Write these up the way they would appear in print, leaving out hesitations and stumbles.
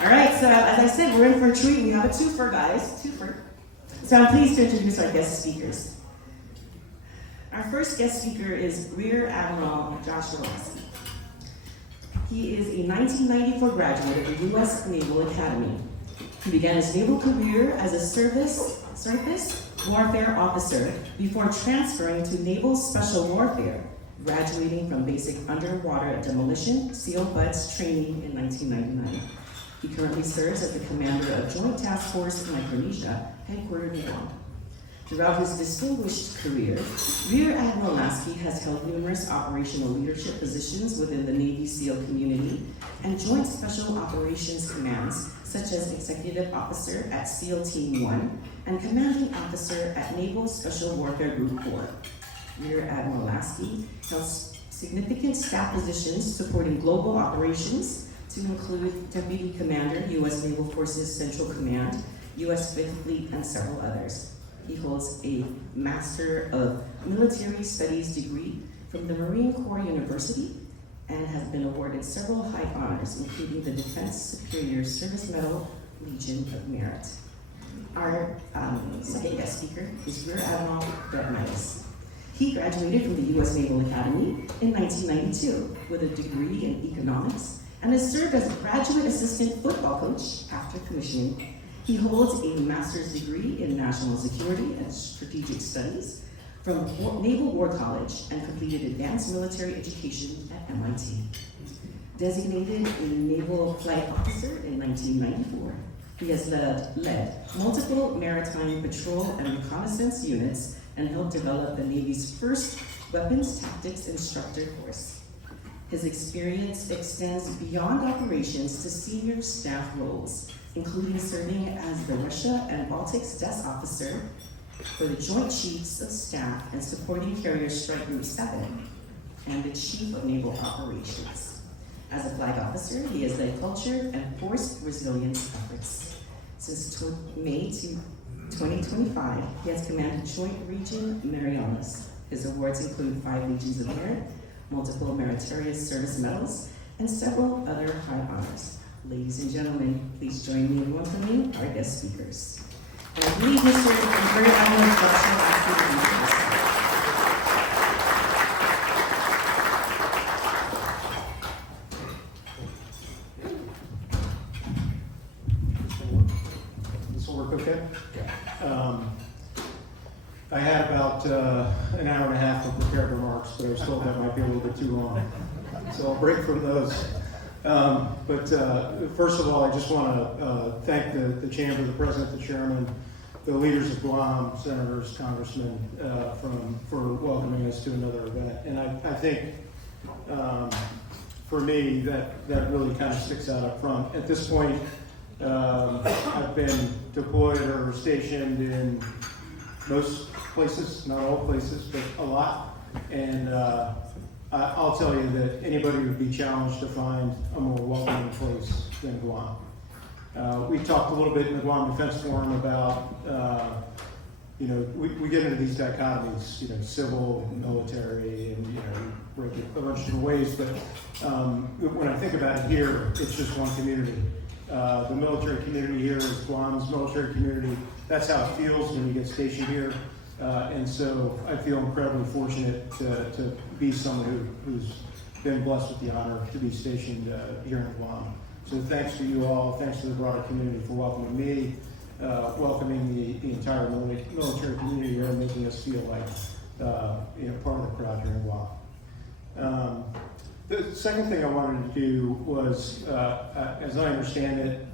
All right, so as I said, we're in for a treat. We have a twofer, guys. Twofer. So I'm pleased to introduce our guest speakers. Our first guest speaker is Rear Admiral Joshua Lasky. He is a 1994 graduate of the U.S. Naval Academy. He began his naval career as a surface warfare officer before transferring to Naval Special Warfare, graduating from basic underwater demolition SEAL BUDS training in 1999. He currently serves as the commander of Joint Task Force Micronesia, headquartered in Guam. Throughout his distinguished career, Rear Admiral Lasky has held numerous operational leadership positions within the Navy SEAL community and Joint Special Operations Commands, such as Executive Officer at SEAL Team 1 and Commanding Officer at Naval Special Warfare Group 4. Rear Admiral Lasky held significant staff positions supporting global operations to include Deputy Commander, U.S. Naval Forces Central Command, U.S. Fifth Fleet, and several others. He holds a Master of Military Studies degree from the Marine Corps University and has been awarded several high honors, including the Defense Superior Service Medal, Legion of Merit. Our second guest speaker is Rear Admiral Brett Midas. He graduated from the U.S. Naval Academy in 1992 with a degree in economics and has served as a graduate assistant football coach after commissioning. He holds a master's degree in national security and strategic studies from Naval War College and completed advanced military education at MIT. Designated a naval flight officer in 1994, he has led multiple maritime patrol and reconnaissance units and helped develop the Navy's first weapons tactics instructor course. His experience extends beyond operations to senior staff roles, including serving as the Russia and Baltics Desk Officer for the Joint Chiefs of Staff and supporting Carrier Strike Group 7, and the Chief of Naval Operations. As a flag officer, he has led culture and force resilience efforts. Since May 2025, he has commanded Joint Region Marianas. His awards include 5 Legions of Merit, multiple meritorious service medals, and several other high honors. Ladies and gentlemen, please join me in welcoming our guest speakers. And I believe Mr. Rear Admiral Joshua Lasky. This will work okay? I had about an hour and a half of prepared remarks, but I was told that might be a little bit too long. So I'll break from those. First of all, I just want to thank the Chamber, the President, the Chairman, the leaders of Guam, Senators, Congressmen, for welcoming us to another event. And I think, for me, that really kind of sticks out up front. At this point, I've been deployed or stationed in most places, not all places, but a lot. And I'll tell you that anybody would be challenged to find a more welcoming place than Guam. We talked a little bit in the Guam Defense Forum about, we get into these dichotomies, civil, military, and, break it a bunch of different ways, but when I think about it here, it's just one community. The military community here is Guam's military community. That's how it feels when you get stationed here. And so I feel incredibly fortunate to be someone who's been blessed with the honor to be stationed here in Guam. So thanks to you all, thanks to the broader community for welcoming me, welcoming the entire military community here and making us feel like part of the crowd here in Guam. The second thing I wanted to do was, as I understand it,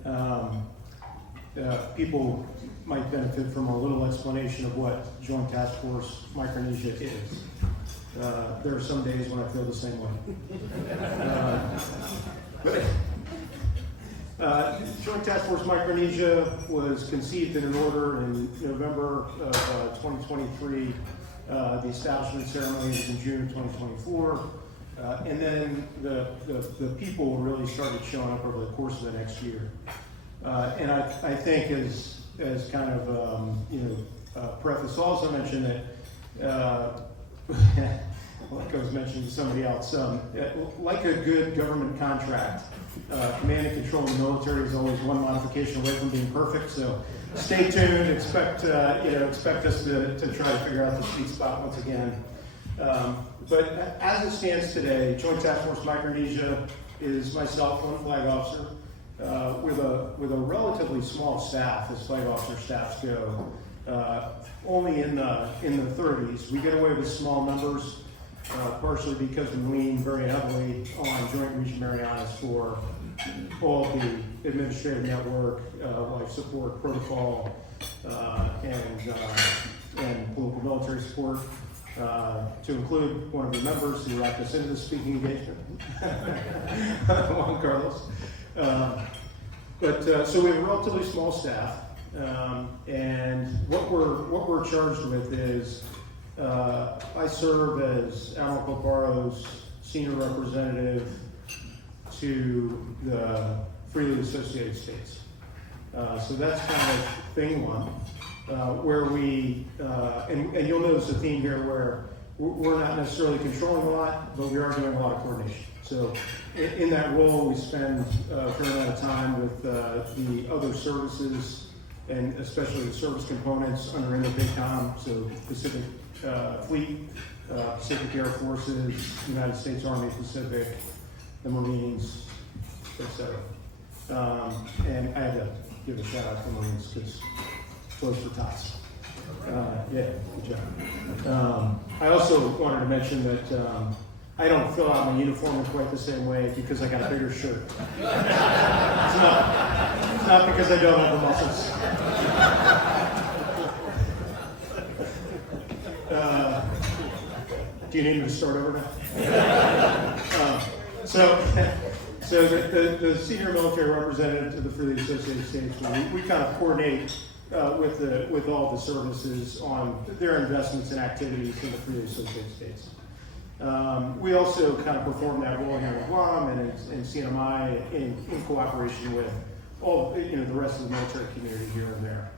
people might benefit from a little explanation of what Joint Task Force Micronesia is. There are some days when I feel the same way. Joint Task Force Micronesia was conceived in an order in November of 2023. The establishment ceremony was in June of 2024. And then the people really started showing up over the course of the next year. And I think as kind of preface, also mention that like I was mentioning to somebody else, like a good government contract, command and control in the military is always one modification away from being perfect. So stay tuned. Expect us to try to figure out the sweet spot once again. But as it stands today, Joint Task Force Micronesia is myself, one flag officer, with a relatively small staff as flag officer staffs go. Only in the 30s. We get away with small numbers, partially because we lean very heavily on Joint Region Marianas for all the administrative network, life support protocol, and political military support. To include one of the members who locked us into the speaking engagement, Juan Carlos. So we have a relatively small staff, and what we're charged with is I serve as Admiral Coparo's senior representative to the freely associated states. So that's kind of thing one. Where we, and you'll notice a theme here where we're not necessarily controlling a lot, but we are doing a lot of coordination. So in that role, we spend a fair amount of time with the other services, and especially the service components under INDOPACOM, so Pacific Fleet, Pacific Air Forces, United States Army Pacific, the Marines, etc. And I had to give a shout out to the Marines because close for tots. Yeah, good job. I also wanted to mention that I don't fill out my uniform in quite the same way because I got a bigger shirt. It's not because I don't have the muscles. Do you need me to start over now? So the senior military representative to the freely associated states, we kind of coordinate with all the services on their investments and activities in the freely associated states. We also kind of perform that role here in Guam and in CNMI in cooperation with all the rest of the military community here and there.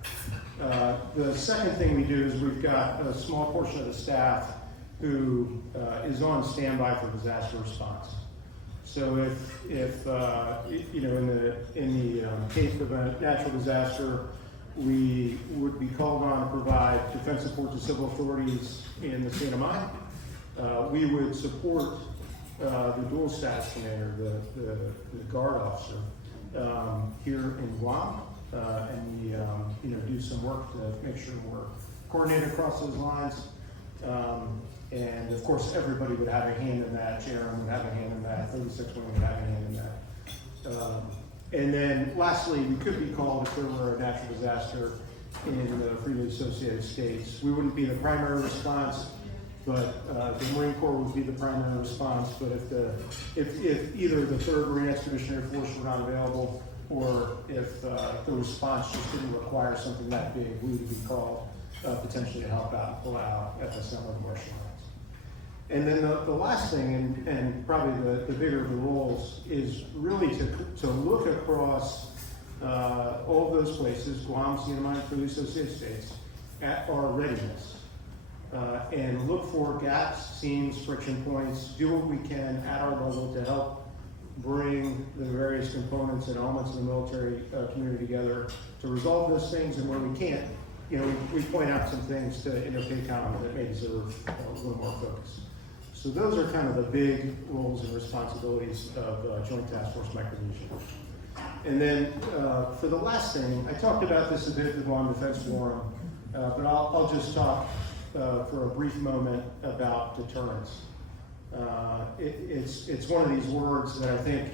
The second thing we do is we've got a small portion of the staff who is on standby for disaster response. So if in the case of a natural disaster, we would be called on to provide defense support to civil authorities in the CNMI. We would support the dual status commander, the guard officer, here in Guam, and we do some work to make sure we're coordinated across those lines. And of course, everybody would have a hand in that. Jerem would have a hand in that. 36 women would have a hand in that. And then lastly, we could be called if there were a natural disaster in the freely associated states. We wouldn't be the primary response, but the Marine Corps would be the primary response. But if either the 3rd Marine Expeditionary Force were not available, or if the response just didn't require something that big, we would be called potentially to help out and pull out at the center of the martial lines. And then the last thing, and probably the bigger of the roles, is really to look across all of those places, Guam, CNMI, freely associated states, at our readiness. And look for gaps, seams, friction points, do what we can at our level to help bring the various components and elements of the military community together to resolve those things, and where we can't, we point out some things to INDOPACOM that may deserve a little more focus. So those are kind of the big roles and responsibilities of Joint Task Force Micronesia. And then for the last thing, I talked about this a bit at the Guam Defense Forum, but I'll just talk for a brief moment about deterrence. It's one of these words that I think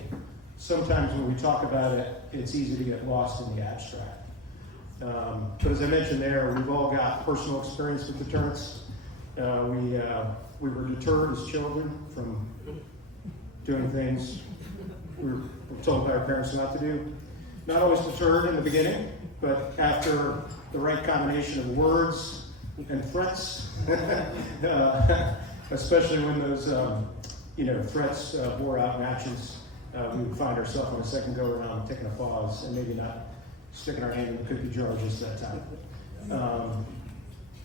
sometimes when we talk about it, it's easy to get lost in the abstract. But as I mentioned there, we've all got personal experience with deterrence. We were deterred as children from doing things we were told by our parents not to do. Not always deterred in the beginning, but after the right combination of words and threats, especially when those threats bore out in actions, we would find ourselves on a second go around taking a pause and maybe not sticking our hand in the cookie jar just that time.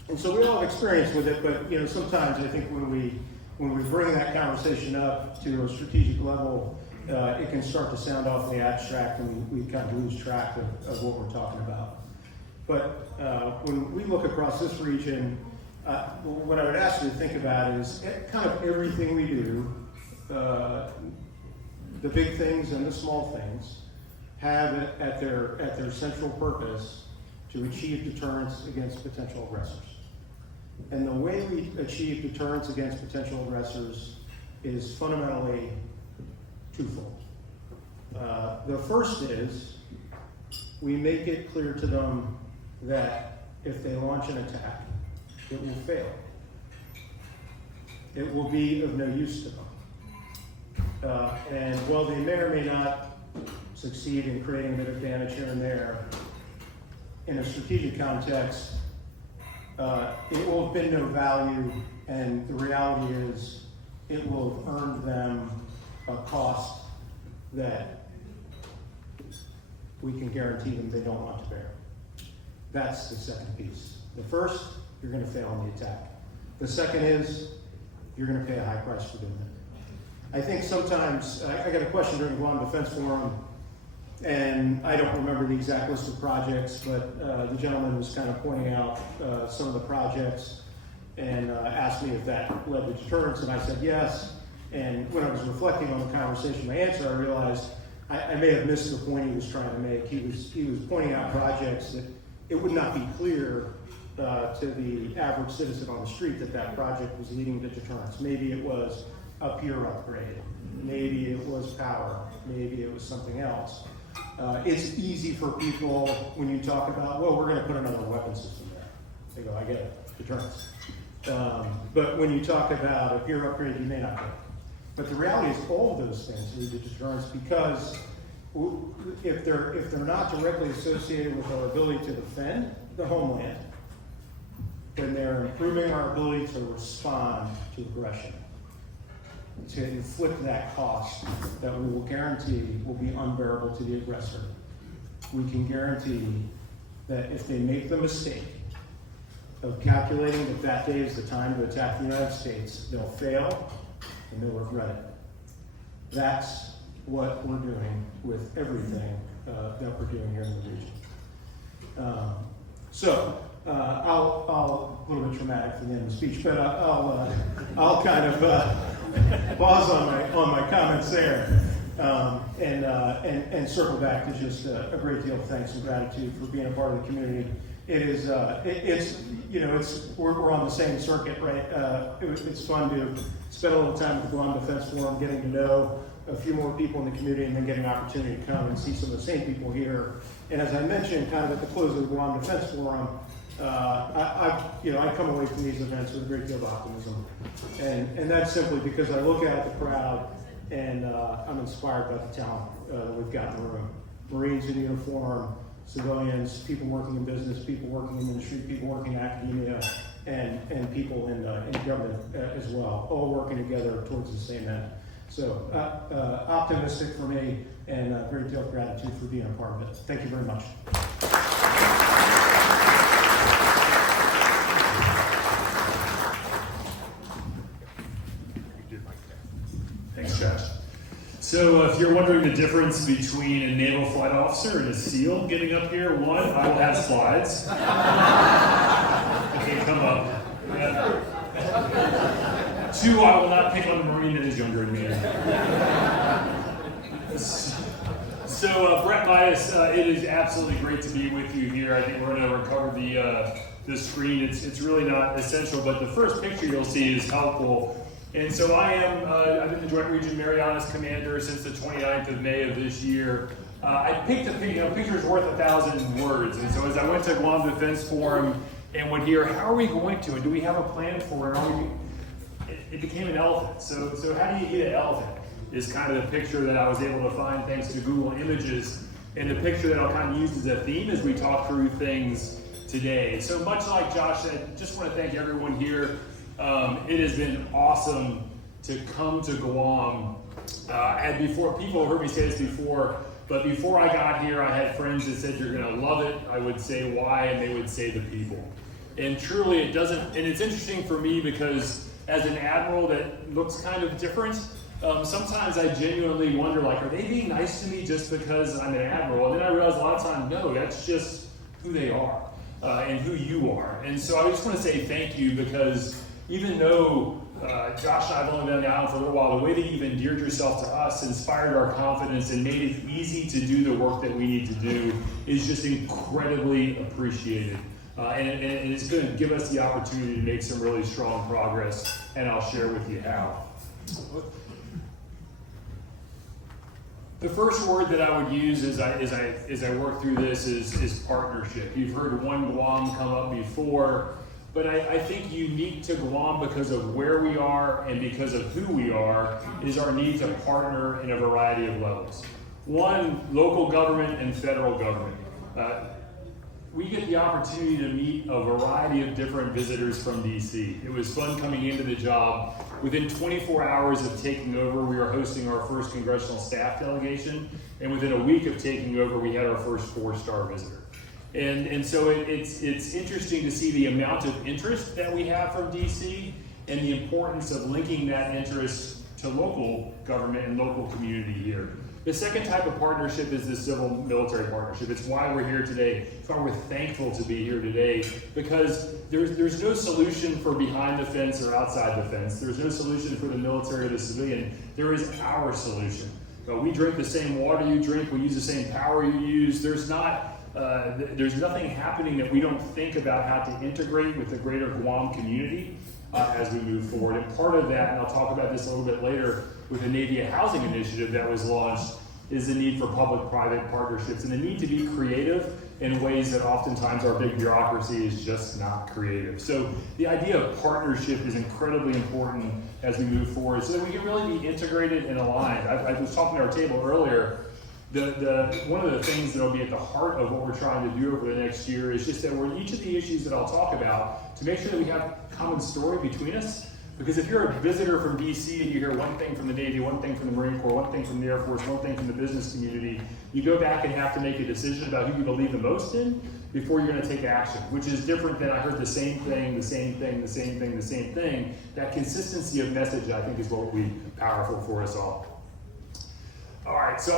And so we all have experience with it, but sometimes I think when we when we bring that conversation up to a strategic level, it can start to sound awfully abstract, and we kind of lose track of what we're talking about. But when we look across this region, what I would ask you to think about is kind of everything we do, the big things and the small things, have at their central purpose to achieve deterrence against potential aggressors. And the way we achieve deterrence against potential aggressors is fundamentally twofold. The first is we make it clear to them that if they launch an attack, it will fail. It will be of no use to them. And while they may or may not succeed in creating a bit of damage here and there, in a strategic context, it will have been no value, and the reality is it will have earned them a cost that we can guarantee them they don't want to bear. That's the second piece. The first, you're going to fail in the attack. The second is you're going to pay a high price for doing it. I think sometimes, I got a question during the Guam Defense Forum, and I don't remember the exact list of projects, but the gentleman was kind of pointing out some of the projects and asked me if that led to deterrence, and I said yes. And when I was reflecting on the conversation, my answer, I realized I may have missed the point he was trying to make. He was pointing out projects that it would not be clear to the average citizen on the street that project was leading to deterrence. Maybe it was a pier upgrade, maybe it was power, maybe it was something else. It's easy for people when you talk about, well, we're going to put another weapon system there. They go, I get it, deterrence. But when you talk about a pier upgrade, you may not get it. But the reality is all of those things lead to deterrence, because if they're not directly associated with our ability to defend the homeland, then they're improving our ability to respond to aggression, to inflict that cost that we will guarantee will be unbearable to the aggressor. We can guarantee that if they make the mistake of calculating that day is the time to attack the United States, they'll fail and they'll regret it. That's what we're doing with everything that we're doing here in the region. I'll a little bit traumatic for the end of the speech, but I'll kind of pause on my comments there and circle back to just a great deal of thanks and gratitude for being a part of the community. We're on the same circuit, right? It's fun to spend a little time at the Guam Defense Forum, getting to know a few more people in the community, and then getting an opportunity to come and see some of the same people here. And as I mentioned, kind of at the close of the Guam Defense Forum, I come away from these events with a great deal of optimism, and that's simply because I look at the crowd and I'm inspired by the talent that we've got in the room. Marines in uniform, civilians, people working in business, people working in industry, people working in academia, and people in government as well, all working together towards the same end. So optimistic for me, and a great deal of gratitude for being a part of it. Thank you very much. Thanks, Josh. So if you're wondering the difference between a naval flight officer and a SEAL getting up here, one, I will have slides. If they come up. Two, I will not pick on a Marine that is younger than me. So Brett Bias, it is absolutely great to be with you here. I think we're going to recover the screen. It's really not essential, but the first picture you'll see is helpful. And so I've been the Joint Region Marianas Commander since the 29th of May of this year. I picked a picture's worth 1,000 words. And so as I went to Guam Defense Forum and would hear, how are we going to, and do we have a plan for it? It became an elephant. So how do you get an elephant is kind of the picture that I was able to find thanks to Google Images, and the picture that I'll kind of use as a theme as we talk through things today. So much like Josh said, just want to thank everyone here. It has been awesome to come to Guam. And before, people have heard me say this before, but before I got here, I had friends that said, you're gonna love it. I would say why, and they would say the people. And truly it doesn't, and it's interesting for me because as an admiral that looks kind of different, sometimes I genuinely wonder, like, are they being nice to me just because I'm an admiral? And then I realize a lot of times, no, that's just who they are and who you are. And so I just want to say thank you, because even though Josh and I have only been on the island for a little while, the way that you've endeared yourself to us, inspired our confidence, and made it easy to do the work that we need to do is just incredibly appreciated. And it's going to give us the opportunity to make some really strong progress, and I'll share with you how. The first word that I would use as I work through this is partnership. You've heard One Guam come up before, but I think unique to Guam because of where we are and because of who we are is our need to partner in a variety of levels. One, local government and federal government. We get the opportunity to meet a variety of different visitors from DC. It was fun coming into the job. Within 24 hours of taking over, we were hosting our first congressional staff delegation, and within a week of taking over, we had our first 4-star visitor. And so it's interesting to see the amount of interest that we have from DC and the importance of linking that interest to local government and local community here. The second type of partnership is the civil-military partnership. It's why we're here today. It's why we're thankful to be here today, because there's no solution for behind the fence or outside the fence. There's no solution for the military or the civilian. There is our solution. We drink the same water you drink. We use the same power you use. There's nothing happening that we don't think about how to integrate with the greater Guam community as we move forward. And part of that, and I'll talk about this a little bit later, with the Navy Housing Initiative that was launched, is the need for public-private partnerships and the need to be creative in ways that oftentimes our big bureaucracy is just not creative. So the idea of partnership is incredibly important as we move forward so that we can really be integrated and aligned. I was talking to our table earlier. One of the things that will be at the heart of what we're trying to do over the next year is just that we're each of the issues that I'll talk about to make sure that we have common story between us. Because if you're a visitor from DC and you hear one thing from the Navy, one thing from the Marine Corps, one thing from the Air Force, one thing from the business community, you go back and have to make a decision about who you believe the most in before you're going to take action, which is different than I heard the same thing, the same thing, the same thing, the same thing. That consistency of message, I think, is what will be powerful for us all. All right, so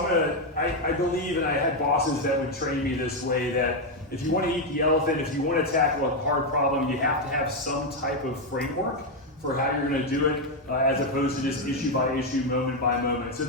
I believe, and I had bosses that would train me this way, that if you want to eat the elephant, if you want to tackle a hard problem, you have to have some type of framework for how you're going to do it, as opposed to just issue by issue, moment by moment. So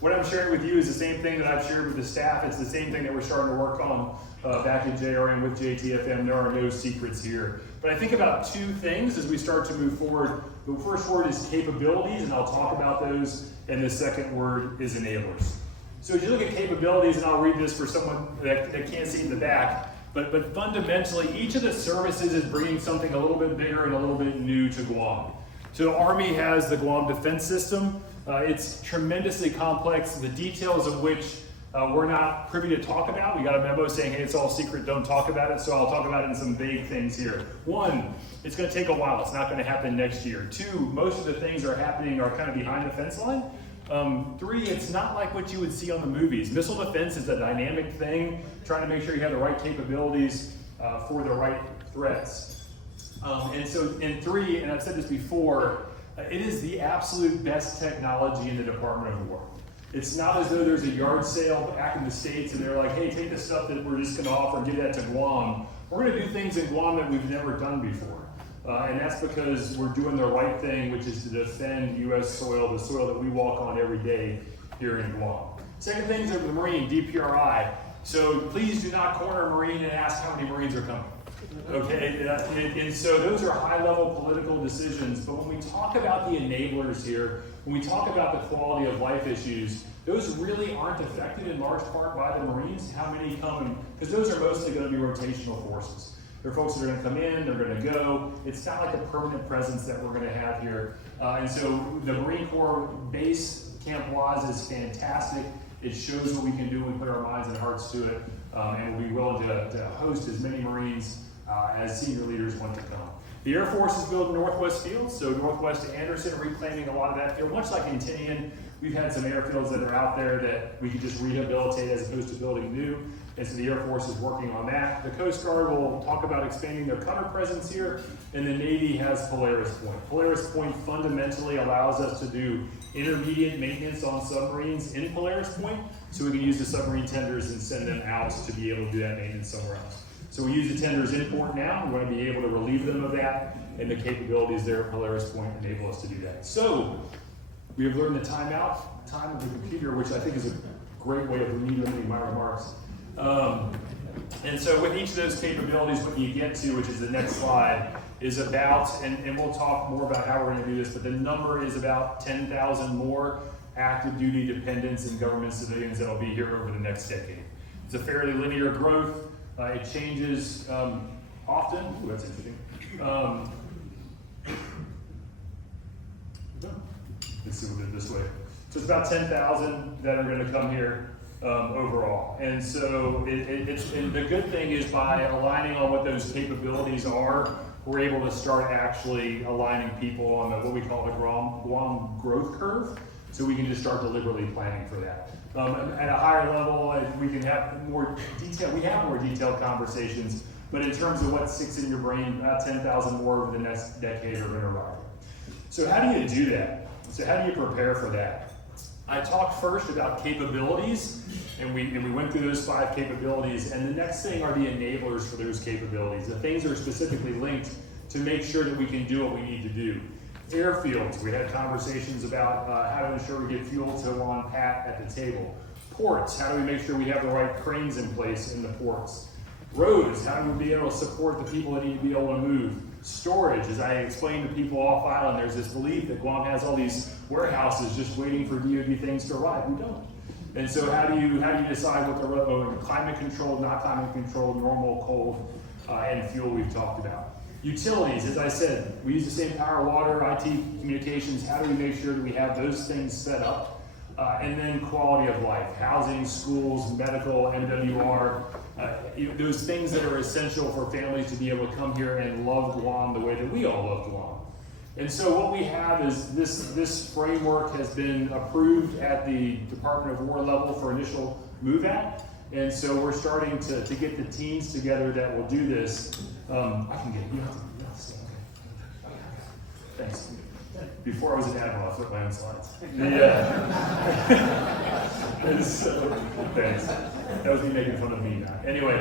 what I'm sharing with you is the same thing that I've shared with the staff. It's the same thing that we're starting to work on back in JRN with JTFM. There are no secrets here. But I think about two things as we start to move forward. The first word is capabilities, and I'll talk about those, and the second word is enablers. So as you look at capabilities, and I'll read this for someone that can't see in the back, but fundamentally, each of the services is bringing something a little bit bigger and a little bit new to Guam. So Army has the Guam Defense System. It's tremendously complex, the details of which we're not privy to talk about. We got a memo saying, hey, it's all secret, don't talk about it. So I'll talk about it in some vague things here. One, it's going to take a while. It's not going to happen next year. Two, most of the things are kind of behind the fence line. Three, it's not like what you would see on the movies. Missile defense is a dynamic thing, trying to make sure you have the right capabilities for the right threats. And three, and I've said this before, it is the absolute best technology in the Department of War. It's not as though there's a yard sale back in the States and they're like, hey, take the stuff that we're just going to offer and give that to Guam. We're going to do things in Guam that we've never done before. And that's because we're doing the right thing, which is to defend U.S. soil, the soil that we walk on every day here in Guam. Second thing is the Marine, DPRI. So please do not corner a Marine and ask how many Marines are coming. Okay, and so those are high-level political decisions. But when we talk about the enablers here, when we talk about the quality of life issues, those really aren't affected in large part by the Marines. How many come? Because those are mostly going to be rotational forces. They're folks that are going to come in, they're going to go. It's not like a permanent presence that we're going to have here. And so the Marine Corps base, Camp Waz, is fantastic. It shows what we can do when we put our minds and hearts to it. And we'll be willing to host as many Marines as senior leaders want to come. The Air Force is building Northwest Field, so Northwest Anderson, reclaiming a lot of that field, much like in Tinian, We've had some airfields that are out there that we could just rehabilitate as opposed to building new. And so the Air Force is working on that. The Coast Guard will talk about expanding their cutter presence here, and the Navy has Polaris Point. Polaris Point fundamentally allows us to do intermediate maintenance on submarines in Polaris Point, so we can use the submarine tenders and send them out to be able to do that maintenance somewhere else. So we use the tenders in port now. We want to be able to relieve them of that, and the capabilities there at Polaris Point enable us to do that. So we have learned the time of the computer, which I think is a great way of me limiting my remarks. And so with each of those capabilities, what you get to, which is the next slide, is about, and we'll talk more about how we're going to do this, but the number is about 10,000 more active duty dependents and government civilians that will be here over the next decade. It's a fairly linear growth. It changes often. Ooh, that's interesting. Let's see, we'll do it this way. So it's about 10,000 that are going to come here overall. And so and the good thing is by aligning on what those capabilities are, we're able to start actually aligning people on what we call the Guam growth curve. So we can just start deliberately planning for that. At a higher level, we can have more detailed conversations, but in terms of what sticks in your brain, about 10,000 more over the next decade are going to arrive. So how do you do that? So how do you prepare for that? I talked first about capabilities, and we went through those 5 capabilities, and the next thing are the enablers for those capabilities. The things that are specifically linked to make sure that we can do what we need to do. Airfields, we had conversations about how to ensure we get fuel to on pat at the table. Ports, how do we make sure we have the right cranes in place in the ports? Roads, how do we be able to support the people that need to be able to move? Storage, as I explained to people off island, there's this belief that Guam has all these warehouses just waiting for DoD things to arrive. We don't. And so how do you decide what the climate controlled, not climate controlled, normal, cold, and fuel we've talked about? Utilities, as I said, we use the same power, water, IT, communications. How do we make sure that we have those things set up? And then quality of life, housing, schools, medical, MWR, those things that are essential for families to be able to come here and love Guam the way that we all love Guam. And so what we have is this framework has been approved at the Department of War level for initial move-out. And so we're starting to get the teams together that will do this. I can get you. Thanks. Before I was an admiral, I flipped my own slides. Thanks. That was me making fun of me now. Anyway,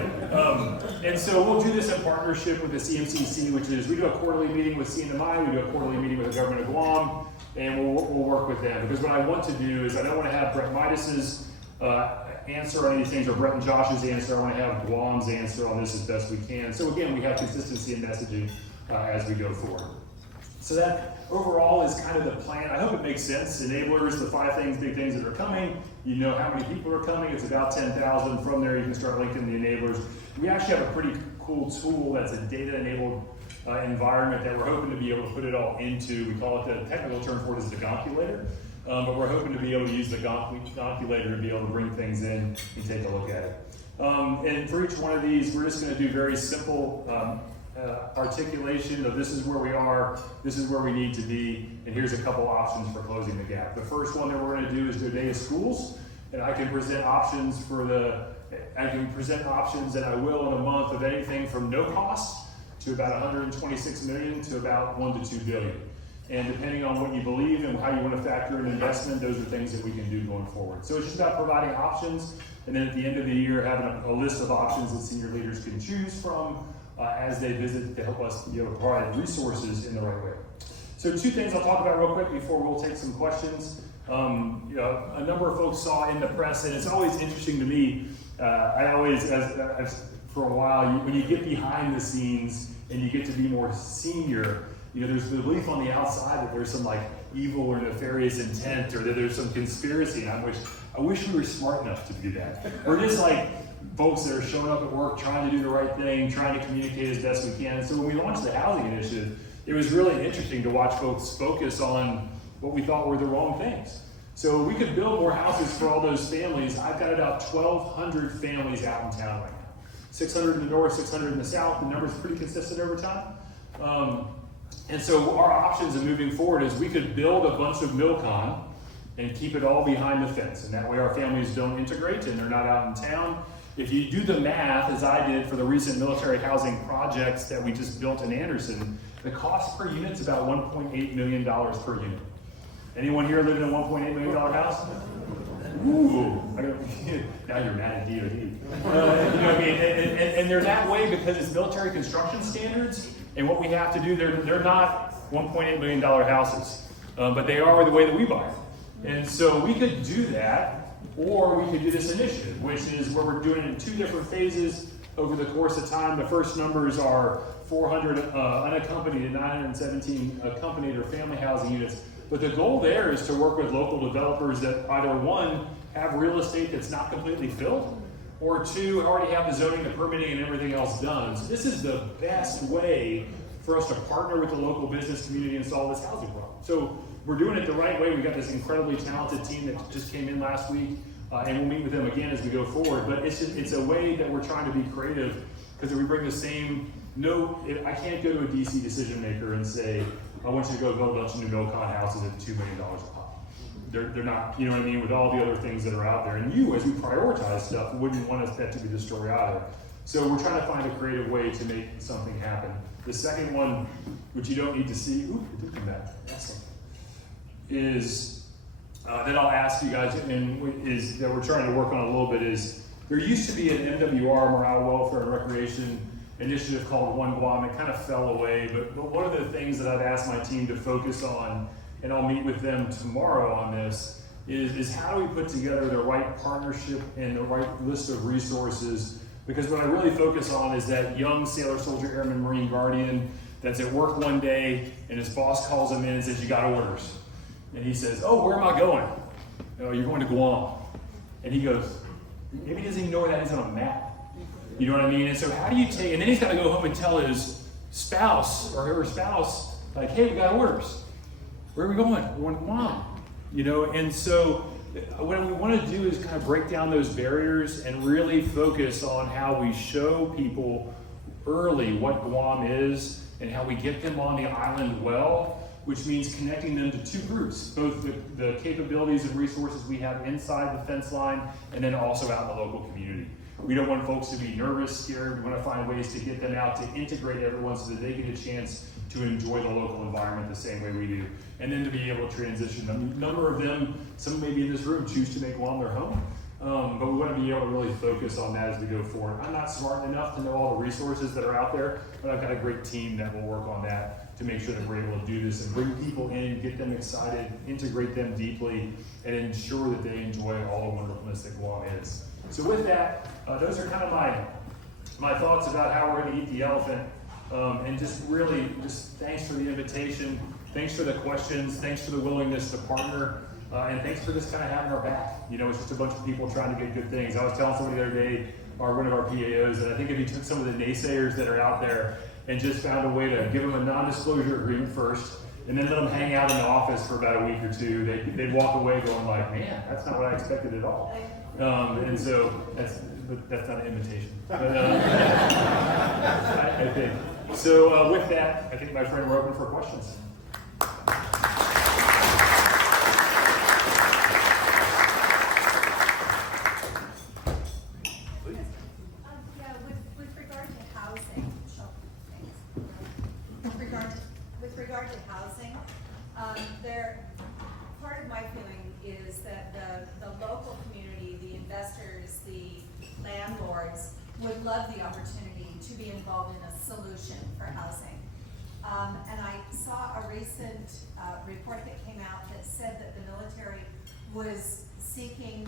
and so we'll do this in partnership with the CMCC, which is we do a quarterly meeting with CNMI, we do a quarterly meeting with the government of Guam, and we'll work with them. Because what I want to do is I don't want to have Brett Midas's answer on any of these things, or Brett and Josh's answer. I want to have Guam's answer on this as best we can. So again, we have consistency in messaging as we go forward. So that overall is kind of the plan. I hope it makes sense. Enablers, the 5 big things that are coming. You know how many people are coming. It's about 10,000. From there, you can start linking the enablers. We actually have a pretty cool tool that's a data-enabled environment that we're hoping to be able to put it all into. We call it, the technical term for it is the gonculator. But we're hoping to be able to use the gonculator to be able to bring things in and take a look at it. And for each one of these, we're just going to do very simple articulation of this is where we are, this is where we need to be, and here's a couple options for closing the gap. The first one that we're going to do is do a day of schools, and I can present options and I will in a month of anything from no cost to about 126 million to about 1 to 2 billion. And depending on what you believe and how you want to factor in investment, those are things that we can do going forward. So it's just about providing options, and then at the end of the year, having a list of options that senior leaders can choose from as they visit to help us be able to provide resources in the right way. So 2 things I'll talk about real quick before we'll take some questions. A number of folks saw in the press, and it's always interesting to me. I always, for a while, when you get behind the scenes and you get to be more senior, there's the belief on the outside that there's some evil or nefarious intent, or that there's some conspiracy. And I wish we were smart enough to do that. We're just folks that are showing up at work, trying to do the right thing, trying to communicate as best we can. And so when we launched the housing initiative, it was really interesting to watch folks focus on what we thought were the wrong things. So we could build more houses for all those families. I've got about 1,200 families out in town right now. 600 in the north, 600 in the south. The number's pretty consistent over time. And so our options in moving forward is we could build a bunch of MILCON, and keep it all behind the fence. And that way our families don't integrate and they're not out in town. If you do the math, as I did for the recent military housing projects that we just built in Anderson, the cost per unit is about $1.8 million per unit. Anyone here living in a $1.8 million house? Ooh, now you're mad at DOD. You know what I mean? And they're that way because it's military construction standards, and what we have to do, they're not $1.8 million houses, but they are the way that we buy them. And so we could do that, or we could do this initiative, which is where we're doing it in 2 different phases over the course of time. The first numbers are 400 unaccompanied and 917 accompanied or family housing units. But the goal there is to work with local developers that either 1, have real estate that's not completely filled, or 2, already have the zoning, the permitting, and everything else done. So this is the best way for us to partner with the local business community and solve this housing problem. So we're doing it the right way. We got this incredibly talented team that just came in last week, and we'll meet with them again as we go forward. But it's a way that we're trying to be creative, because if we bring the same, I can't go to a DC decision maker and say, I want you to go build a bunch of new Milcon houses at $2 million a pop. They're not, you know what I mean, with all the other things that are out there. And you, as we prioritize stuff, wouldn't want that to be the story either. So we're trying to find a creative way to make something happen. The second one, which you don't need to see, it did come back, excellent, is that I'll ask you guys, and is that we're trying to work on a little bit, is there used to be an MWR, Morale, Welfare, and Recreation initiative called One Guam. It kind of fell away, but one of the things that I've asked my team to focus on, and I'll meet with them tomorrow on this, is how do we put together the right partnership and the right list of resources? Because what I really focus on is that young sailor, soldier, airman, Marine guardian that's at work one day and his boss calls him in and says, you got orders. And he says, oh, where am I going? Oh, you're going to Guam. And he goes, maybe he doesn't even know where that is on a map. You know what I mean? And so how do you take, and then he's got to go home and tell his spouse or her spouse, like, hey, we got orders. Where are we going? We're going to Guam. You know, and so what we want to do is kind of break down those barriers and really focus on how we show people early what Guam is and how we get them on the island well, which means connecting them to 2 groups, both the capabilities and resources we have inside the fence line and then also out in the local community. We don't want folks to be nervous, scared. We want to find ways to get them out to integrate everyone so that they get a chance to enjoy the local environment the same way we do. And then to be able to transition them. A number of them, some maybe in this room, choose to make Guam their home. But we want to be able to really focus on that as we go forward. I'm not smart enough to know all the resources that are out there, but I've got a great team that will work on that to make sure that we're able to do this and bring people in, get them excited, integrate them deeply, and ensure that they enjoy all the wonderfulness that Guam is. So with that, those are kind of my thoughts about how we're going to eat the elephant. And just thanks for the invitation. Thanks for the questions. Thanks for the willingness to partner. And thanks for just kind of having our back. You know, it's just a bunch of people trying to get good things. I was telling somebody the other day, one of our PAOs, that I think if you took some of the naysayers that are out there and just found a way to give them a non-disclosure agreement first, and then let them hang out in the office for about a week or 2, they'd walk away going like, man, that's not what I expected at all. And so that's not an invitation. But, I think. So with that, I think, my friend, we're open for questions. With regard to housing, with regard to housing, part of my feeling is that the local community, the investors, the landlords would love the opportunity to be involved in a solution for housing. And I saw a recent report that came out that said that the military was seeking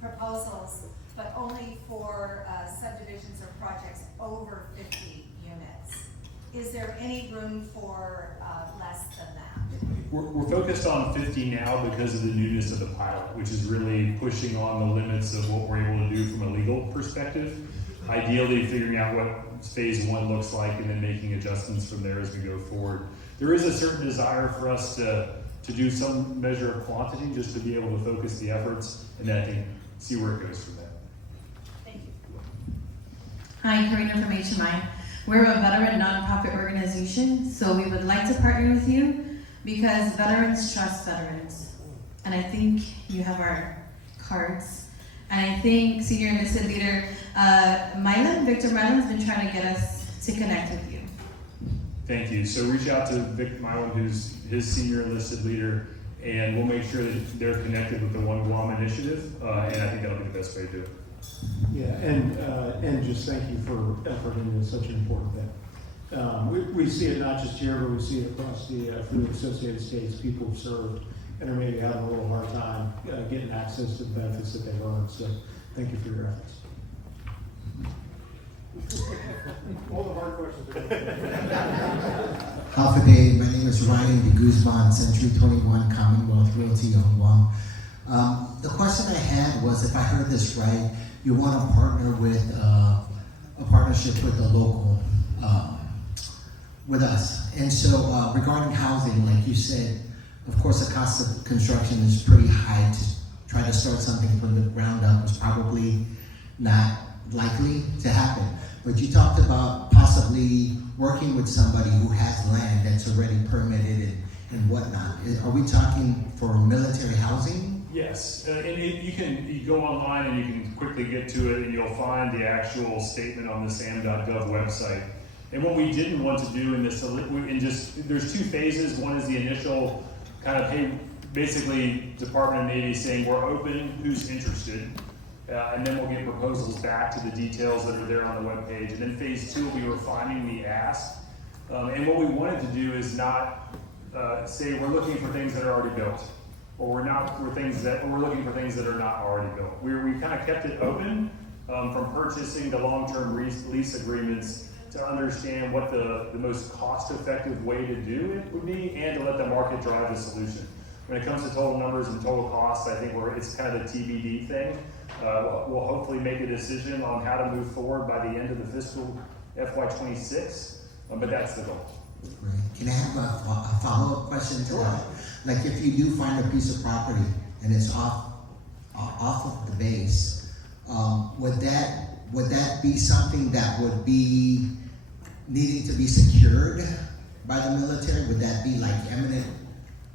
proposals, but only for subdivisions or projects over 50 units. Is there any room for less than that? We're focused on 50 now because of the newness of the pilot, which is really pushing on the limits of what we're able to do from a legal perspective. Ideally, figuring out what phase 1 looks like and then making adjustments from there as we go forward. There is a certain desire for us to do some measure of quantity just to be able to focus the efforts and then I think see where it goes from there. Thank you. Hi, Karina from HMI. We're a veteran nonprofit organization, so we would like to partner with you because veterans trust veterans. and I think you have our cards. And I think Senior Enlisted Leader Victor Milan's been trying to get us to connect with you. Thank you. So reach out to Vic Milam, who's his Senior Enlisted Leader, and we'll make sure that they're connected with the One Guam initiative, and I think that'll be the best way to do it. Yeah, and just thank you for effort into such an important thing. We see it not just here, but we see it across through the Associated States. People have served and are maybe having a little hard time getting access to the benefits that they've earned. So thank you for your efforts. All the hard questions are Alpha Day, my name is Ryan de Guzman, Century 21 Commonwealth Realty on Guam. The question I had was, if I heard this right, you want to partner with a partnership with the local, with us. And so regarding housing, like you said, of course the cost of construction is pretty high. To try to start something from the ground up is probably not likely to happen. But you talked about possibly working with somebody who has land that's already permitted and whatnot. Are we talking for military housing? Yes, and you go online and you can quickly get to it, and you'll find the actual statement on the SAM.gov website. And what we didn't want to do in this, there's two phases. One is the initial kind of, hey, basically Department of Navy saying we're open, who's interested? And then we'll get proposals back to the details that are there on the webpage. And then phase two will be refining the ask. And what we wanted to do is not say we're looking for things that are already built, or we're looking for things that are not already built. We kind of kept it open from purchasing to long-term lease agreements to understand what the most cost-effective way to do it would be, and to let the market drive the solution. When it comes to total numbers and total costs, I think it's kind of a TBD thing. We'll hopefully make a decision on how to move forward by the end of the fiscal FY26, but that's the goal. Right. Can I have a follow-up question to that? Like, if you do find a piece of property and it's off of the base, would that be something that would be needing to be secured by the military? Would that be like eminent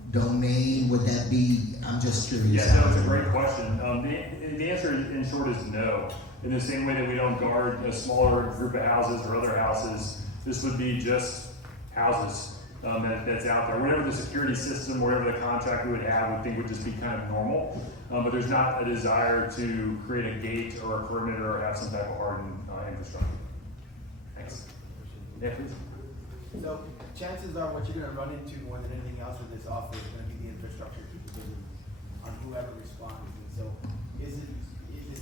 domain? Would that be? I'm just curious. Yeah, no, it's a great question. The answer in short is no. In the same way that we don't guard a smaller group of houses or other houses, this would be just houses that's out there. Whatever the security system, whatever the contract we would have, we think would just be kind of normal. But there's not a desire to create a gate or a perimeter or have some type of hardened infrastructure. Thanks. Yeah, please. So chances are what you're going to run into more than anything else with this offer is going to be the infrastructure capability on whoever responds. And so is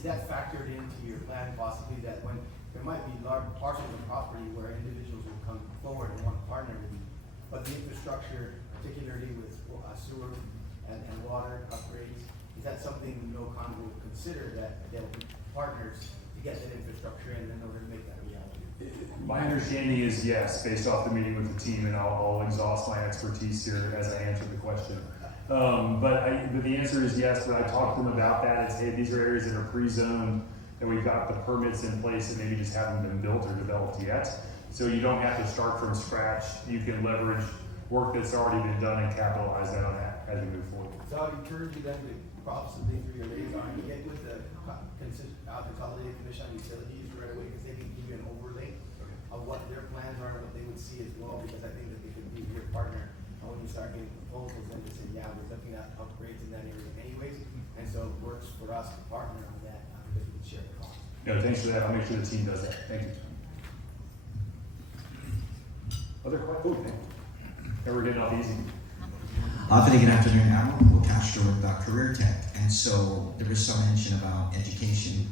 that factored into your plan possibly, that when there might be large parcels of property where individuals will come forward and want to partner with you, but the infrastructure, particularly with sewer and water upgrades, is that something NOCON will consider, that they'll be partners to get that infrastructure in order to make that reality? My understanding is yes, based off the meeting with the team, and I'll exhaust my expertise here as I answer the question. But the answer is yes. When I talk to them about that, it's, hey, these are areas that are pre-zoned, and we've got the permits in place that maybe just haven't been built or developed yet. So you don't have to start from scratch. You can leverage work that's already been done and capitalize that on that as we move forward. So I'd encourage you then to possibly through your liaison to get with the Consolidated Commission on Utilities right away, because they can give you an overlay of what their plans are and what they would see as well, because I think that they could be your partner. And when you start getting proposals, then they say, yeah, we're looking at upgrades in that area anyways, and so it works for us to partner on that because we can share the cost. No, thanks for that. I'll make sure the team does that. Thank you. Other questions? Now we're getting off easy. Good afternoon. I'm a local pastor with Career Tech, and so there was some mention about education.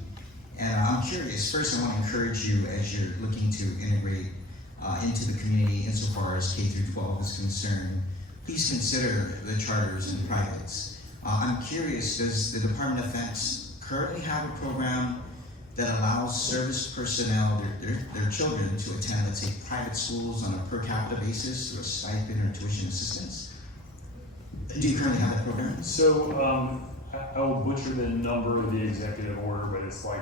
And I'm curious, first I want to encourage you as you're looking to integrate into the community insofar as K through 12 is concerned, please consider the charters and privates. I'm curious, does the Department of Defense currently have a program that allows service personnel, their children, to attend, let's say, private schools on a per capita basis through a stipend or tuition assistance? Do you currently have that program? So I will butcher the number of the executive order, but it's like,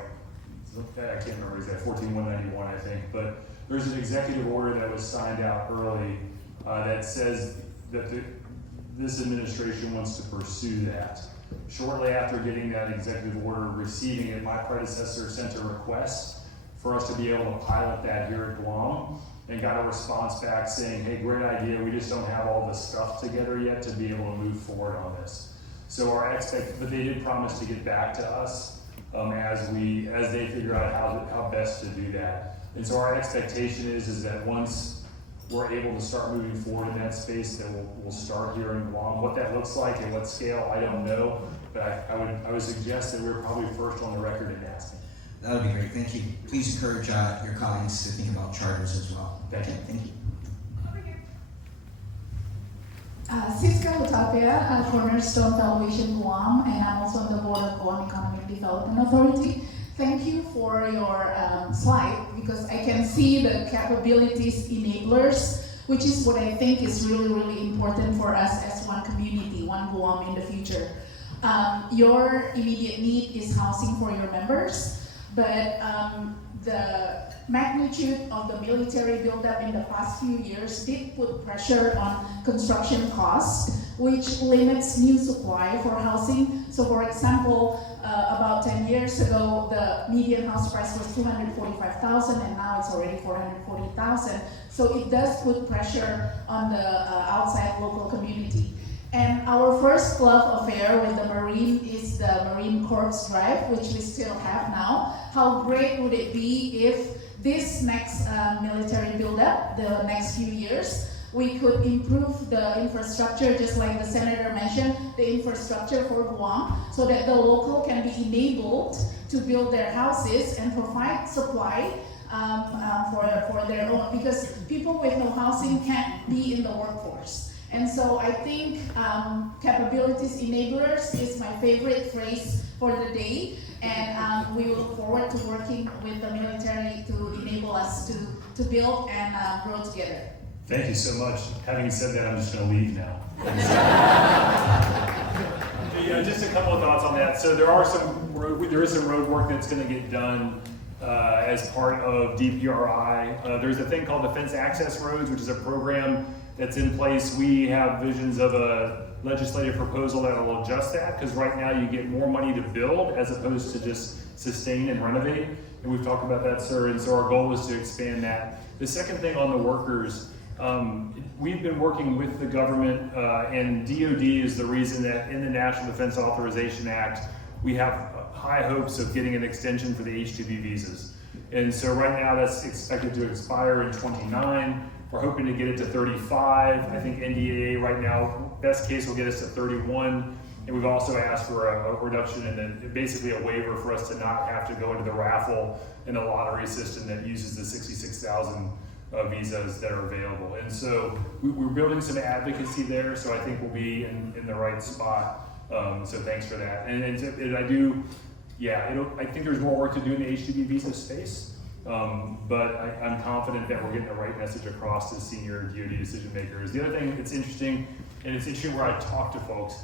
I can't remember exactly, 14191, I think. But there's an executive order that was signed out early that says that this administration wants to pursue that. Shortly after getting that executive order, receiving it, my predecessor sent a request for us to be able to pilot that here at Guam, and got a response back saying, hey, great idea, we just don't have all the stuff together yet to be able to move forward on this. So but they did promise to get back to us as they figure out how best to do that. And so our expectation is that once we're able to start moving forward in that space, that we'll start here in Guam. What that looks like and what scale, I don't know, but I would suggest that we're probably first on the record in asking. That would be great. Thank you. Please encourage your colleagues to think about charters as well. Thank you. Thank you. Siska Hutapea, Cornerstone Valuation Guam, and I'm also on the board of Guam Economic Development Authority. Thank you for your slide, because I can see the capabilities enablers, which is what I think is really, really important for us as one community, one Guam in the future. Your immediate need is housing for your members, but the magnitude of the military buildup in the past few years did put pressure on construction costs, which limits new supply for housing. So for example, about 10 years ago, the median house price was $245,000, and now it's already $440,000. So it does put pressure on the outside local community. And our first love affair with the Marine is the Marine Corps Drive, which we still have now. How great would it be if this next military buildup, the next few years, we could improve the infrastructure, just like the Senator mentioned, the infrastructure for Guam, so that the local can be enabled to build their houses and provide supply for their own, because people with no housing can't be in the workforce. And so I think capabilities enablers is my favorite phrase for the day, and we look forward to working with the military to enable us to build and grow together. Thank you so much. Having said that, I'm just going to leave now. Just a couple of thoughts on that. So there is some road work that's going to get done as part of DPRI. There's a thing called Defense Access Roads, which is a program that's in place. We have visions of a legislative proposal that will adjust that, because right now you get more money to build as opposed to just sustain and renovate. And we've talked about that, sir, and so our goal is to expand that. The second thing on the workers, we've been working with the government, and DOD is the reason that in the National Defense Authorization Act, we have high hopes of getting an extension for the H-2B visas. And so right now that's expected to expire in 29. We're hoping to get it to 35. I think NDAA right now, best case will get us to 31. And we've also asked for a reduction and then basically a waiver for us to not have to go into the raffle and the lottery system that uses the 66,000 visas that are available. And so we're building some advocacy there, so I think we'll be in the right spot. So thanks for that. And I think there's more work to do in the H-2B visa space. But I'm confident that we're getting the right message across to senior DoD decision makers. The other thing that's interesting, and it's interesting where I talk to folks,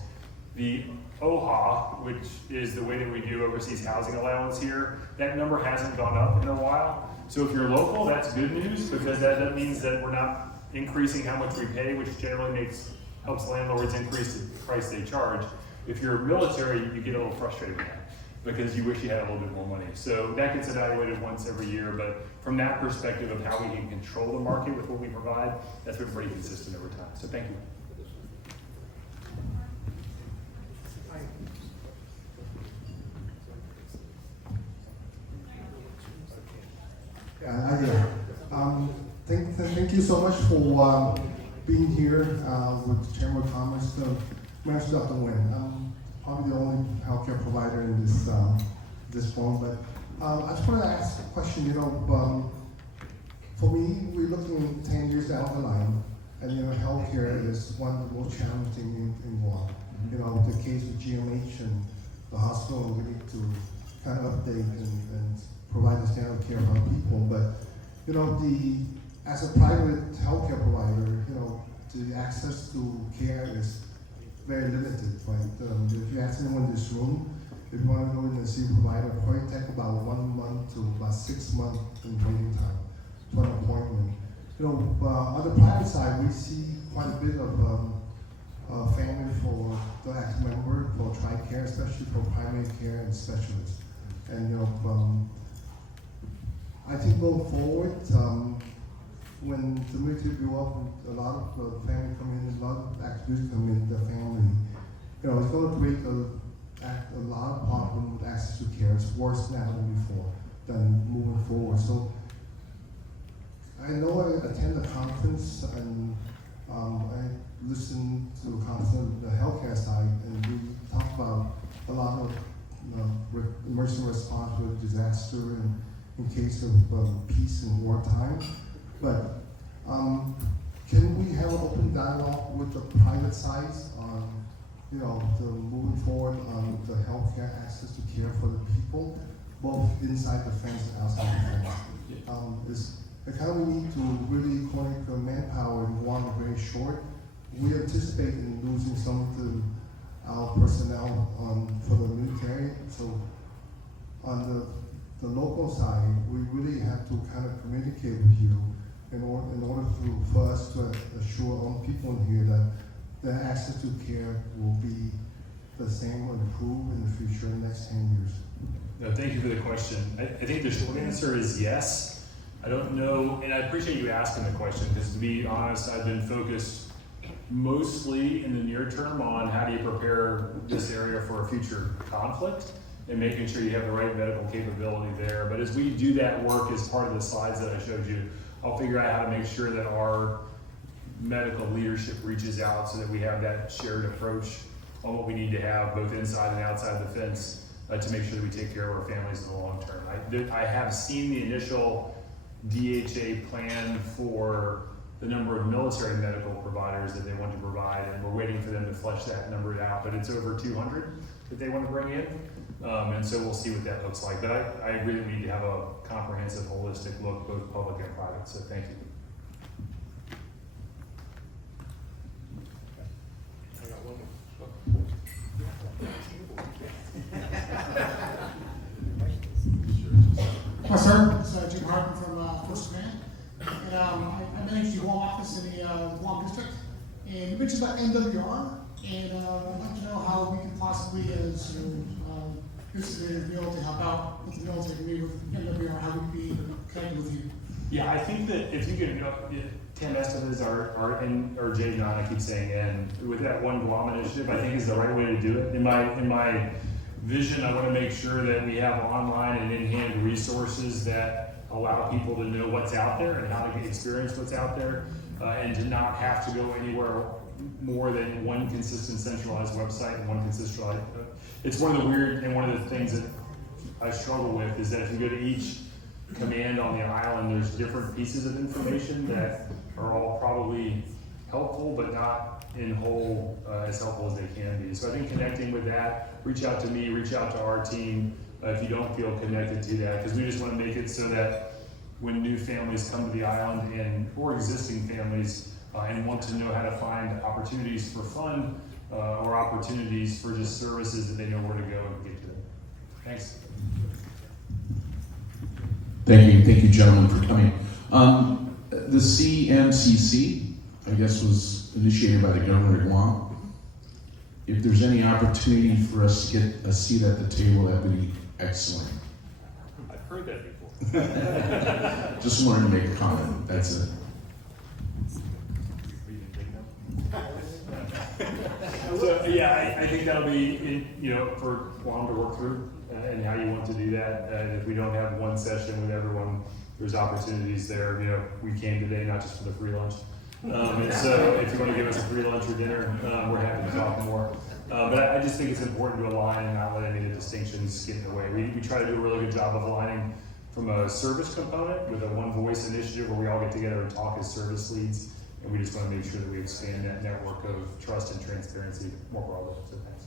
the OHA, which is the way that we do overseas housing allowance here, that number hasn't gone up in a while. So if you're local, that's good news, because that means that we're not increasing how much we pay, which generally helps landlords increase the price they charge. If you're military, you get a little frustrated with that, because you wish you had a little bit more money. So that gets evaluated once every year, but from that perspective of how we can control the market with what we provide, that's been pretty consistent over time. So thank you. Thank you so much for being here with the Chamber of Commerce. Master Dr. Nguyen. I'm probably the only healthcare provider in this forum, but I just want to ask a question. For me, we're looking 10 years down the line, and healthcare is one of the most challenging in Guam. The case with GMH and the hospital, we need to kind of update and provide the standard of care for our people. But as a private healthcare provider, the access to care is very limited, right? If you ask anyone in this room, if you want to go in and see a provider, it probably take about 1 month to about 6 months in waiting time for an appointment. On the private side, we see quite a bit of family for the active member, for TRICARE, especially for primary care and specialists. And I think going forward, when the military grew up, a lot of family come in, a lot of activities come in the family. It's going to create a lot of problem with access to care. It's worse now than before, than moving forward. So I know I attend the conference and I listened to the conference, the healthcare side, and we talked about a lot of emergency response with disaster and in case of peace and wartime. But can we have an open dialogue with the private sides on, the moving forward on the healthcare access to care for the people, both inside the fence and outside the fence? We need to really connect the manpower in one very short. We anticipate in losing some of our personnel for the military. So on the local side, we really have to kind of communicate with you in order for us to assure all people in here that the access to care will be the same or improved in the future in the next 10 years. No, thank you for the question. I think the short answer is yes. I don't know, and I appreciate you asking the question, because to be honest, I've been focused mostly in the near term on how do you prepare this area for a future conflict and making sure you have the right medical capability there. But as we do that work as part of the slides that I showed you, I'll figure out how to make sure that our medical leadership reaches out so that we have that shared approach on what we need to have both inside and outside the fence to make sure that we take care of our families in the long term. I have seen the initial DHA plan for the number of military medical providers that they want to provide, and we're waiting for them to flesh that number out, but it's over 200 that they want to bring in, and so we'll see what that looks like. But I agree that we need to have a comprehensive, holistic look, both public and private, so thank you. Hi, sir. It's Jim Harden from First Command. And I manage the Guam office in the Guam district. And you mentioned about MWR, and I'd like to know how we can possibly, as be able to help out with the military community with MWR, how we can be connected with you. Yeah, I think that if you could, Tam Estevez or Jay John, I keep saying, and with that One Guam initiative, I think is the right way to do it. In my vision, I want to make sure that we have online and in-hand resources that allow people to know what's out there and how to experience what's out there, and to not have to go anywhere more than one consistent centralized website and one consistent. It's one of the weird and one of the things that I struggle with is that if you go to each command on the island, there's different pieces of information that are all probably helpful, but not in whole as helpful as they can be. So I think connecting with that, reach out to me, reach out to our team if you don't feel connected to that, because we just want to make it so that when new families come to the island or existing families and want to know how to find opportunities for fun or opportunities for just services, that they know where to go and get to them. Thanks. Thank you, gentlemen, for coming. The CMCC, I guess, was initiated by the governor of Guam. If there's any opportunity for us to get a seat at the table, that would be excellent. I've heard that before. Just wanted to make a comment. That's it. So, yeah, I think that'll be, for Guam to work through and how you want to do that. If we don't have one session with everyone, there's opportunities there. We came today not just for the free lunch. And so if you want to give us a free lunch or dinner, we're happy to talk more. But I just think it's important to align and not let any of the distinctions get in the way. We try to do a really good job of aligning from a service component with a one voice initiative where we all get together and talk as service leads. And we just want to make sure that we expand that network of trust and transparency more broadly. So thanks.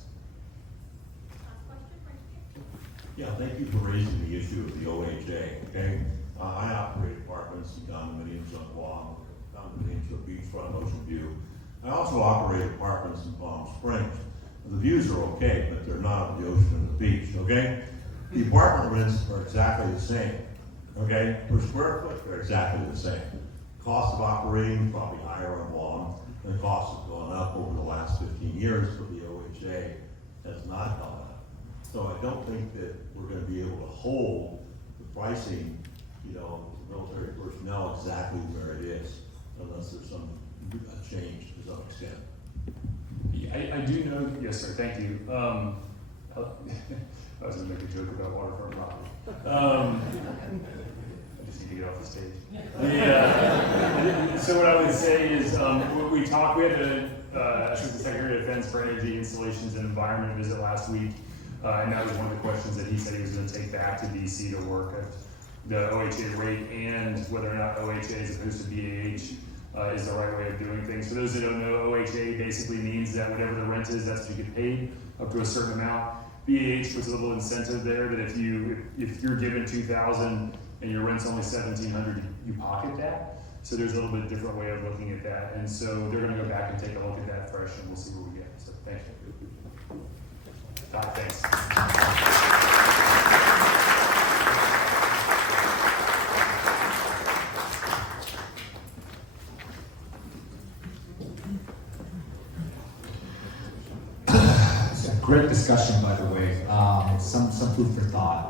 Yeah, thank you for raising the issue of the OHA, okay? I operate apartments and condominiums on Guam, condominiums of beachfront Ocean View. I also operate apartments in Palm Springs. The views are okay, but they're not of the ocean and the beach, okay? The apartment rents are exactly the same, okay? Per square foot, they're exactly the same. cost of operating is probably higher on Guam, and the costs have gone up over the last 15 years, but the OHA has not gone up. So I don't think that we're going to be able to hold the pricing, military personnel exactly where it is, unless there's some change to some extent. I do know, yes, sir, thank you. I was going to make a joke about waterfront property. I just need to get off the stage. So what I would say is, we had an Assistant Secretary of Defense for Energy Installations and Environment visit last week, and that was one of the questions that he said he was going to take back to DC to work at the OHA rate and whether or not OHA as opposed to BAH is the right way of doing things. For those that don't know, OHA basically means that whatever the rent is, that's what you get paid up to a certain amount. BAH puts a little incentive there that if you're given $2,000 and your rent's only $1,700, you pocket that. So there's a little bit different way of looking at that. And so they're going to go back and take a look at that fresh, and we'll see where we get. So thank you. Todd, thanks. Great discussion, by the way. Some food for thought.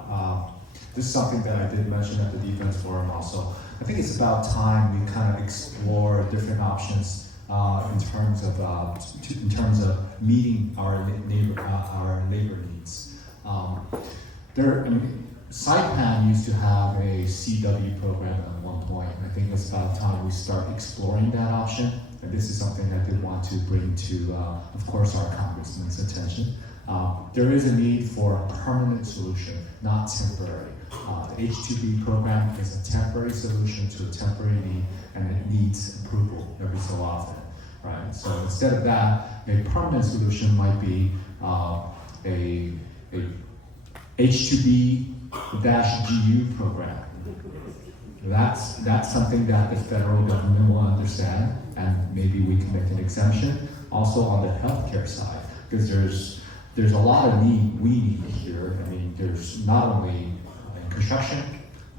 This is something that I did mention at the Defense Forum also. I think it's about time we kind of explore different options in terms of meeting our labor needs. Saipan used to have a CW program at one point. I think it's about time we start exploring that option. And this is something I did want to bring to, of course, our congressman's attention. There is a need for a permanent solution, not temporary. The H-2B program is a temporary solution to a temporary need, and it needs approval every so often, right? So instead of that, a permanent solution might be a H-2B-GU program. That's something that the federal government will understand, and maybe we can make an exemption. Also on the healthcare side, because there's a lot of need we need here. I mean, there's not only construction,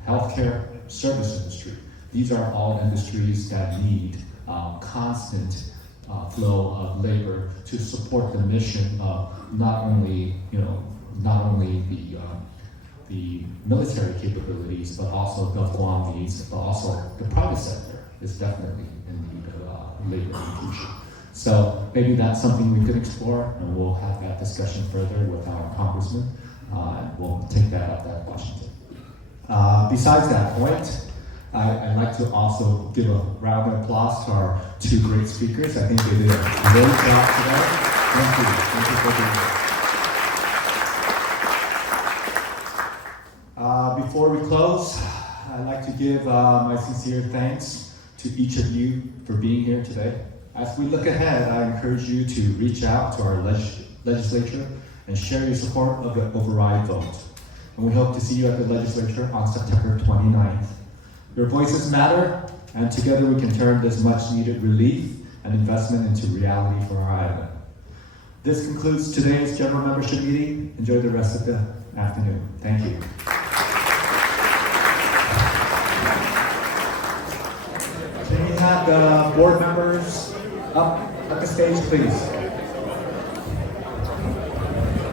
healthcare, service industry. These are all industries that need constant flow of labor to support the mission of not only the military capabilities, but also the Guam needs, but also the private sector is definitely in need of labor in the future. So maybe that's something we could explore, and we'll have that discussion further with our congressman, and we'll take that up at Washington. Besides that point, I'd like to also give a round of applause to our two great speakers. I think they did a great job today. Thank you. Thank you for being here. Before we close, I'd like to give my sincere thanks to each of you for being here today. As we look ahead, I encourage you to reach out to our legislature and share your support of the override vote. And we hope to see you at the legislature on September 29th. Your voices matter, and together we can turn this much needed relief and investment into reality for our island. This concludes today's general membership meeting. Enjoy the rest of the afternoon. Thank you. Can we have the board members up at the stage, please?